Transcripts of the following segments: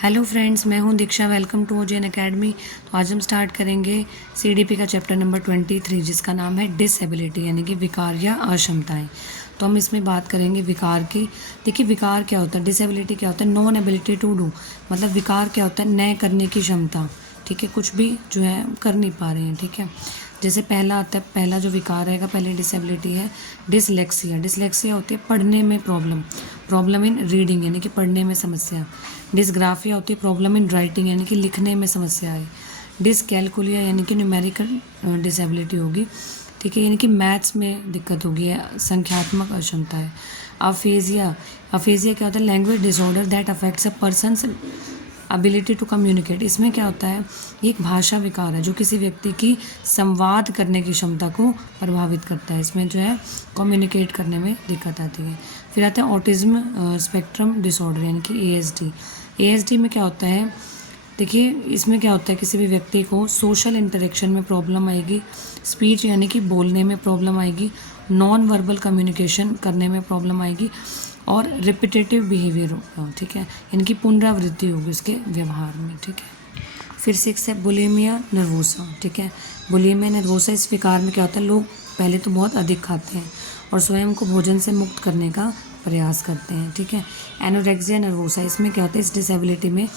Hello friends, मैं हूं Diksha. Welcome to Ojen academy. तो आज हम स्टार्ट करेंगे सीडीपी का चैप्टर नंबर 23 जिसका नाम है डिसेबिलिटी यानी कि विकार या अक्षमताएं। तो हम इसमें बात करेंगे विकार की। देखिए विकार क्या होता है, डिसेबिलिटी क्या होता है, नॉन एबिलिटी टू डू, मतलब विकार क्या होता है, नए करने की क्षमता। ठीक है, कुछ भी जो है कर नहीं पा रहे हैं। ठीक है, जैसे पहला आता है, पहला जो विकार रहेगा, पहले डिसेबिलिटी है डिसलेक्सिया। डिसलेक्सिया होती है पढ़ने में प्रॉब्लम, प्रॉब्लम इन रीडिंग यानी कि पढ़ने में समस्या। डिसग्राफिया होती है प्रॉब्लम इन राइटिंग यानी कि लिखने में समस्या है। डिसकैलकुलिया यानी कि न्यूमेरिकल डिसेबिलिटी होगी। ठीक है, यानी कि मैथ्स में दिक्कत होगी, संख्यात्मक अक्षमता है। अफेजिया, अफेजिया क्या होता है, language disorder that affects a person's ability to communicate. इसमें क्या होता है, ये एक भाषा विकार है जो किसी व्यक्ति की संवाद करने की क्षमता को प्रभावित करता है। इसमें जो है कम्युनिकेट करने में दिक्कत आती है। फिर आता है ऑटिज्म स्पेक्ट्रम डिसऑर्डर यानी कि एएसडी। एएसडी में क्या होता है, देखिए इसमें क्या होता है, किसी भी व्यक्ति को सोशल इंटरेक्शन में प्रॉब्लम आएगी, स्पीच यानी कि बोलने में प्रॉब्लम आएगी, नॉन वर्बल कम्युनिकेशन करने में प्रॉब्लम आएगी और रिपीटेटिव बिहेवियर होगा। ठीक है, इनकी पुनरावृत्ति होगी उसके व्यवहार में। ठीक है, फिर 6 है बुलिमिया नर्वोसा। ठीक है, बुलिमिया नर्वोसा, इस विकार में क्या होता है, लोग पहले तो बहुत अधिक खाते हैं और स्वयं को भोजन से मुक्त करने का प्रयास करते हैं। ठीक है, एनोरेक्सिया नर्वोसा, इसमें क्या होता है, इस डिसेबिलिटी में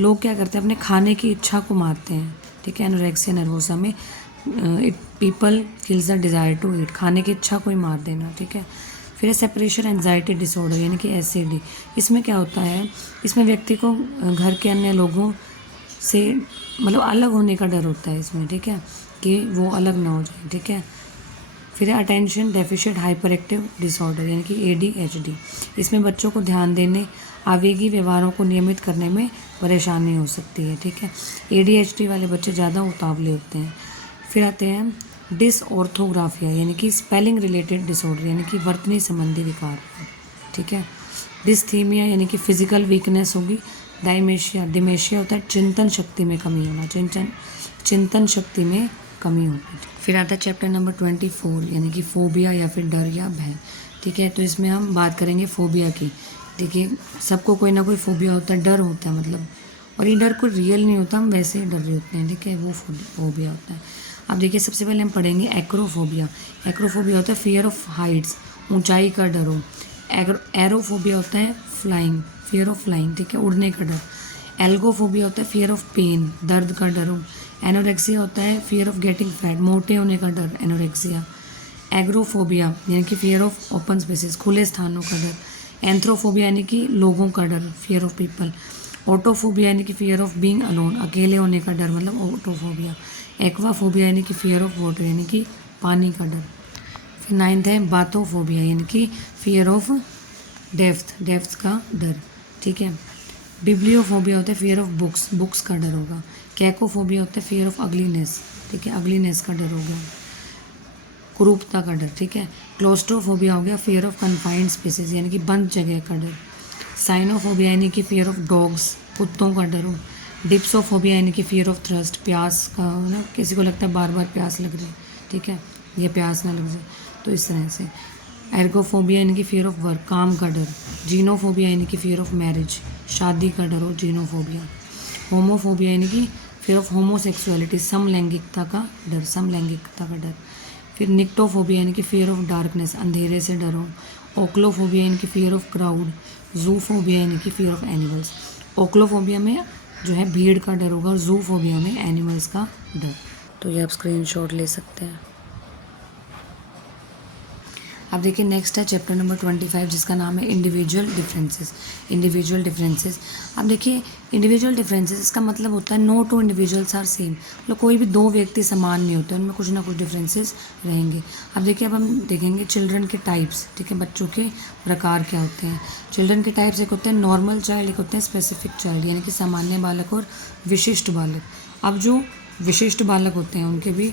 लोग क्या करते हैं, अपने खाने की इच्छा को मारते हैं। ठीक है, एनोरेक्सिया नर्वोसा में it people kills the desire to eat, खाने की इच्छा को ही मार देना। ठीक है, फिर है सेपरेशन एंजाइटी डिसऑर्डर यानी कि एसएडी। इसमें क्या होता है, इसमें व्यक्ति को घर के अन्य लोगों से मतलब अलग होने का डर होता है इसमें। ठीक है, कि वो अलग ना हो जाए। ठीक है, फिर है attention deficient hyper active disorder यानी कि एडीएचडी। इसमें बच्चों को ध्यान देने, आवेगी व्यवहारों को नियमित करने में परेशानी हो सकती है। ठीक है, एडीएचडी वाले बच्चे ज़्यादा उतावले होते हैं। फिर आते हैं डिसऑर्थोग्राफिया यानी कि स्पेलिंग रिलेटेड डिसऑर्डर यानी कि वर्तनी संबंधी विकार। ठीक है, डिस्थीमिया यानी कि फिजिकल वीकनेस होगी। डायमेशिया, डिमेशिया होता है चिंतन शक्ति में कमी होना, चिंतन शक्ति में कमी होगी। फिर आता है चैप्टर नंबर 24 यानी कि फोबिया या फिर डर या भय। ठीक है, तो इसमें हम बात करेंगे फोबिया की। देखिए सबको कोई ना कोई फोबिया होता है, डर होता है मतलब, और ये डर कोई रियल नहीं होता, हम वैसे ही डर रहे होते हैं। ठीक है, वो फोबिया होता है। अब देखिए सबसे पहले हम पढ़ेंगे एक्रोफोबिया। एक्रोफोबिया होता है फियर ऑफ हाइट्स, ऊंचाई का डर हो। एरोफोबिया होता है फ्लाइंग, फियर ऑफ फ्लाइंग। ठीक है, उड़ने का डर। एल्गोफोबिया होता है फियर ऑफ पेन, दर्द का डर हो। एनोरेक्सिया होता है फियर ऑफ गेटिंग फैट, मोटे होने का डर, एनोरेक्सिया। एग्रोफोबिया यानी कि फियर ऑफ ओपन स्पेसेस, खुले स्थानों का डर। एंथ्रोफोबिया यानी कि लोगों का डर, फियर ऑफ पीपल। ऑटोफोबिया यानी कि फियर ऑफ बीइंग अलोन, अकेले होने का डर, मतलब ऑटोफोबिया। एक्वाफोबिया यानी कि फियर ऑफ वाटर यानी कि पानी का डर। फिर 9th है बाथोफोबिया यानी कि फियर ऑफ डेप्थ का डर। ठीक है, बिब्लियोफोबिया होता है फियर ऑफ बुक्स का डर होगा। कैकोफोबिया होता है फियर ऑफ अगलीनेस। ठीक है, अगलीनेस का डर हो गया, कुरूपता का डर। ठीक है, क्लोस्ट्रोफोबिया हो गया फियर ऑफ कन्फाइंड स्पेसेस यानी कि बंद जगह का डर। साइनोफोबिया यानी कि फियर ऑफ डॉग्स, कुत्तों का डर हो। डिप्सोफोबिया यानी कि फियर ऑफ थ्रस्ट, प्यास का ना, किसी को लगता है बार बार प्यास लग रही है। ठीक है, ये प्यास ना लग जाए, तो इस तरह से। एर्गोफोबिया यानी कि फियर ऑफ वर्क, काम का डर। जीनोफोबिया यानी कि फियर ऑफ मैरिज, शादी का डर हो, जीनोफोबिया। होमोफोबिया यानी कि फियर ऑफ होमोसेक्सुअलिटी, समलैंगिकता का डर, समलैंगिकता का डर। फिर निक्टोफोबिया यानी कि फियर ऑफ डार्कनेस, अंधेरे से डर हो। ओक्लोफोबिया यानी कि फियर ऑफ क्राउड। जूफोबिया यानी कि फियर ऑफ एनिमल्स। ओक्लोफोबिया में जो है भीड़ का डर होगा और जूफोबिया में एनिमल्स का डर। तो ये आप स्क्रीनशॉट ले सकते हैं। अब देखिए नेक्स्ट है चैप्टर नंबर 25 जिसका नाम है इंडिविजुअल डिफरेंसेस। इंडिविजुअल डिफरेंसेस, अब देखिए इंडिविजुअल डिफरेंसेस इसका मतलब होता है no two individuals are same, मतलब कोई भी दो व्यक्ति समान नहीं होते, उनमें कुछ ना कुछ डिफरेंसेस रहेंगे। अब देखिए अब हम देखेंगे चिल्ड्रन के टाइप्स। ठीक है, बच्चों के प्रकार क्या होते हैं। चिल्ड्रन के टाइप्स एक होते हैं नॉर्मल चाइल्ड, एक होते हैं स्पेसिफिक चाइल्ड यानी कि सामान्य बालक और विशिष्ट बालक। अब जो विशिष्ट बालक होते हैं उनके भी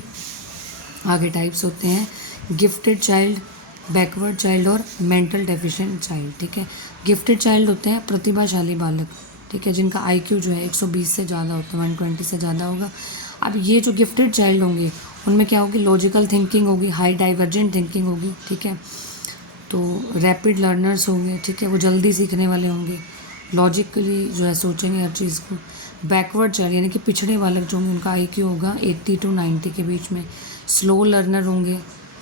आगे टाइप्स होते हैं, गिफ्टेड चाइल्ड, बैकवर्ड चाइल्ड और मेंटल डेफिशिएंट चाइल्ड। ठीक है, गिफ्टेड चाइल्ड होते हैं प्रतिभाशाली बालक। ठीक है, जिनका आईक्यू जो है 120 से ज़्यादा होता है, 120 से ज़्यादा होगा। अब ये जो गिफ्टेड चाइल्ड होंगे उनमें क्या होगी, लॉजिकल थिंकिंग होगी, हाई डाइवर्जेंट थिंकिंग होगी। ठीक है, तो रैपिड लर्नर्स होंगे। ठीक है, वो जल्दी सीखने वाले होंगे। लॉजिकली जो है सोचेंगे हर चीज़ को। बैकवर्ड चाइल्ड यानी कि पिछड़े बालक जो होंगे उनका IQ होगा 80 to 90 के बीच में। स्लो लर्नर होंगे,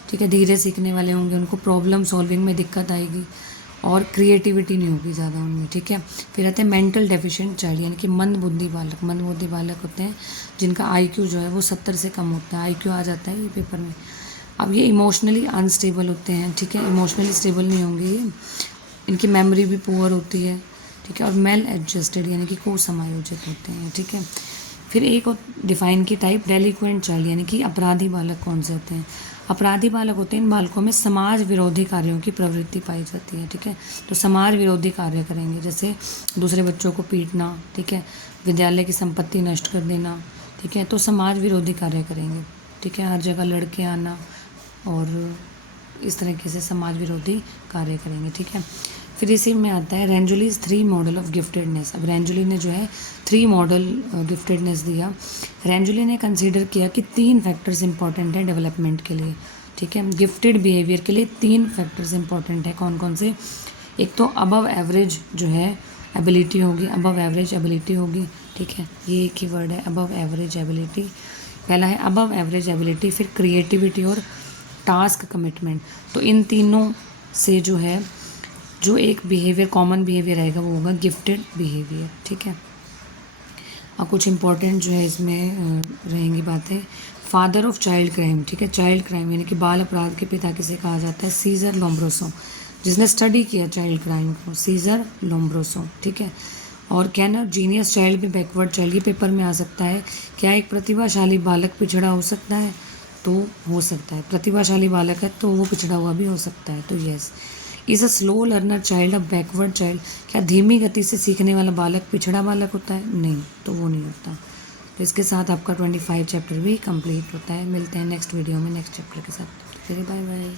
ठीक है, धीरे सीखने वाले होंगे, उनको प्रॉब्लम सॉल्विंग में दिक्कत आएगी और क्रिएटिविटी नहीं होगी ज़्यादा उनमें, ठीक है। फिर आते हैं मेंटल डेफिशिएंट चाइल्ड यानी कि मंदबुद्धि बालक। मंदबुद्धि बालक होते हैं जिनका IQ जो है वो 70 से कम होता है, IQ आ जाता है ये पेपर में। अब ये इमोशनली अनस्टेबल होते हैं, ठीक है, इमोशनली स्टेबल नहीं होंगे ये। इनकी मेमोरी भी पुअर होती है, ठीक है, और मेल एडजस्टेड यानी कि कुसमायोजित होते हैं, ठीक है। फिर एक डिफाइन की टाइप डेलिक्वेंट चाइल्ड यानी कि अपराधी बालक कौन से होते हैं। अपराधी बालक होते हैं इन बालकों में समाज विरोधी कार्यों की प्रवृत्ति पाई जाती है, ठीक है। तो समाज विरोधी कार्य करेंगे, जैसे दूसरे बच्चों को पीटना, ठीक है, विद्यालय की संपत्ति नष्ट कर देना, ठीक है, तो समाज विरोधी कार्य करेंगे, ठीक है, हर जगह लड़के आना और इस तरीके से समाज विरोधी कार्य करेंगे, ठीक है। फिर इसी में आता है रेंजुलीज 3 मॉडल ऑफ गिफ्टेडनेस। अब रेंजुली ने जो है 3 मॉडल गिफ्टेडनेस दिया। रेंजुली ने कंसीडर किया कि 3 फैक्टर्स इंपॉर्टेंट हैं डेवलपमेंट के लिए, ठीक है। गिफ्टेड बिहेवियर के लिए 3 फैक्टर्स इंपॉर्टेंट है, कौन कौन से। एक तो अबव एवरेज जो है एबिलिटी होगी, अबव एवरेज एबिलिटी होगी, ठीक है, ये एक ही वर्ड है, अबव एवरेज एबिलिटी। पहला है अबव एवरेज एबिलिटी, फिर क्रिएटिविटी और टास्क कमिटमेंट। तो इन तीनों से जो है जो एक बिहेवियर कॉमन बिहेवियर रहेगा वो होगा गिफ्टेड बिहेवियर, ठीक है। अब कुछ इंपॉर्टेंट जो है इसमें रहेंगी बातें। फादर ऑफ चाइल्ड क्राइम, ठीक है, चाइल्ड क्राइम यानी कि बाल अपराध के पिता किसे कहा जाता है, सीजर लोम्ब्रोसो, जिसने स्टडी किया चाइल्ड क्राइम को, सीजर लोम्ब्रोसो, ठीक है। और क्या ना जीनियस चाइल्ड भी बैकवर्ड चाइल्ड, ये पेपर में आ सकता है। क्या एक प्रतिभाशाली बालक पिछड़ा हो सकता है, तो हो सकता है, प्रतिभाशाली बालक है तो वो पिछड़ा हुआ भी हो सकता है, तो yes. Is a slow learner child a backward child, क्या धीमी गति से सीखने वाला बालक पिछड़ा बालक होता है, नहीं, तो वो नहीं होता। तो इसके साथ आपका 25 चैप्टर भी कंप्लीट होता है। मिलते हैं नेक्स्ट वीडियो में नेक्स्ट चैप्टर के साथ। फिर बाय बाय।